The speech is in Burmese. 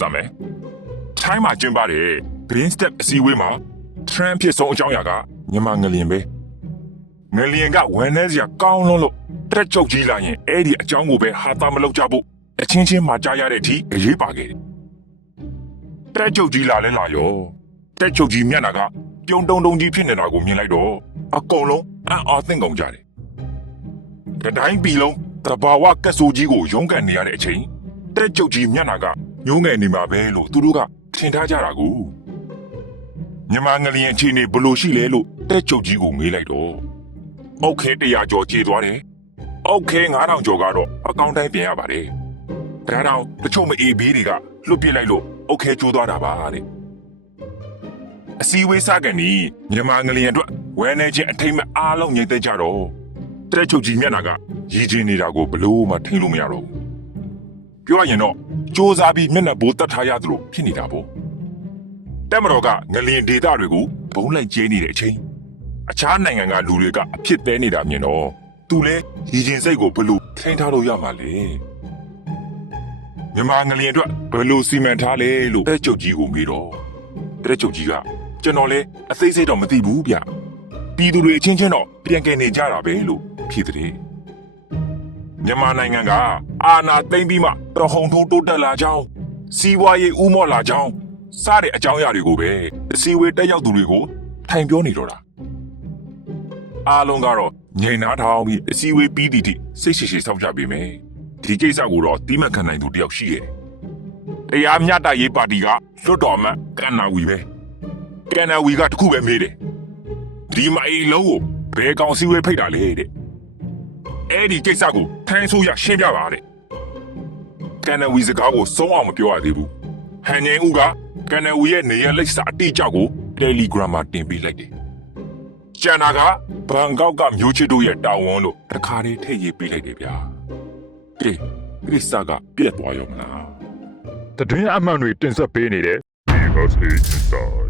စမယ်ထိုင်းမှာကျင်းပတဲ့ Green Step အစည်းအဝေးမှာ Trump ဖြစ်ဆုံးအကြောင်းအရာကမြန်မာငလျင်ပဲငလျင်ကဝမ်းနည်းစရာကောင်းလွန်းလို့တက်ချုပ်ကြီးလာရင်အဲ့ဒီအကြောင်းကိုပဲဟာတာမလုပ်ကြဖို့အချင်းချင်းမှာကြားရတဲ့အထိအရေးပါခဲ့တယ်တက်ချုပ်ကြီးလာလဲလာရောတက်ချုပ်ကြီးမျက်နှာကပြုံတုံတုံကြီးဖြစ်နေတာကိုမြင်လိုက်တော့အကုန်လုံးအံ့အားသင့်ကုန်ကြတယ်တတိုင်းပြည်လုံးတဘာဝကက်ဆူကြီးကိုရုန်းကန်နေရတဲ့အချိန်တက်ချုပ်ကြီးမျက်နှာက ညှိုးငယ်နေမှာပဲလို့သူတို့ကထင်ထားကြတာကိုမြန်မာငလျင်အခြေအနေဘယ်လိုရှိလဲလို့တက်ချုပ်ကြီးကိုမေးလိုက်တော့အောက်ခဲ100ကျော်ကျေသွားတယ်အောက်ခဲ9000ကျော်ကတော့အကောင့်တိုင်းပြင်ရပါတယ်ဒါတော့တချို့မအေးဘေးတွေကလွတ်ပြစ်လိုက်လို့အောက်ခဲကျိုးသွားတာပါတဲ့အစည်းအဝေးစကန်နီမြန်မာငလျင်အတွက်ဝဲနေချင်းအထိမ့်မဲ့အားလုံးငြိမ်သက်ကြတော့တက်ချုပ်ကြီးမျက်နှာကရည်ချင်းနေတာကိုဘလို့မှထိလို့မရတော့ဘူးပြောရရင်တော့ စ조사ပြီးမျက်နှာဘိုးတတ်ထားရသလိုဖြစ်နေတာပေါ့တက်မတော်ကငလျင်ဒေတာတွေကိုဘုံလိုက်ကျဲနေတဲ့အချိန်အခြားနိုင်ငံကလူတွေကအဖြစ်သေးနေတာမြင်တော့သူလဲရည်ချင်းစိတ်ကိုဘယ်လို့ထိန်းထားလို့ရမှာလဲမြန်မာငလျင်အတွက်ဘယ်လို့စီမံထားလဲလို့တဲ့ချုပ်ကြီးကိုမေးတော့တဲ့ချုပ်ကြီးကကျွန်တော်လဲအသေးစိတ်တော့မသိဘူးဗျပြည်သူတွေအချင်းချင်းတော့ပြန်ကယ်နေကြတာပဲလို့ဖြေတဲ့ မြန်မာနိုင်ငံကအာဏာသိမ်းပြီးမှတရဟုံထိုးတိုးတက်လာကြောင်းစီးပွားရေးဥမော့လာကြောင်းစတဲ့အကြောင်းအရာတွေကိုပဲအစည်းအဝေးတက်ရောက်သူတွေကိုထိုင်ပြောနေတော့တာအားလုံးကတော့ငြိမ်နာထောင်ပြီးအစည်းအဝေးပြီးသည့်ထိစိတ်ရှိရှိစောင့်ကြပေးမယ်ဒီကိစ္စကိုတော့တီးမခံနိုင်သူတယောက်ရှိရဲ့တရားမျှတရေးပါတီကလွတ်တော်မှကန်နာဝီပဲကန်နာဝီကတခုပဲမေးတယ်ဒီမအိမ်လုံးကိုဘယ်ကောင်စည်းဝေးဖိတ်တာလဲတဲ့ အဲ့ဒီကိစ္စကိုထိုင်းဆိုရရှင်းပြပါတဲ့ကန်နာဝီစကားကိုစုံအောင်မပြောရသေးဘူးဟန်ငိန်ဦးကကန်နဝီရဲ့နေရလိပ်စာအတိအကျကို Telegram မှာတင်ပေးလိုက်တယ်။ကျန်တာကဘန်ကောက်ကမျိုးချစ်တို့ရဲ့တာဝန်လို့တခါတည်းထည့်ရေးပေးလိုက်တယ်ဗျာ။ကဲခရစ်စာကပြက်သွားရောမလားတတွင်းအမှန်တွေတင်ဆက်ပေးနေတဲ့ Because Inside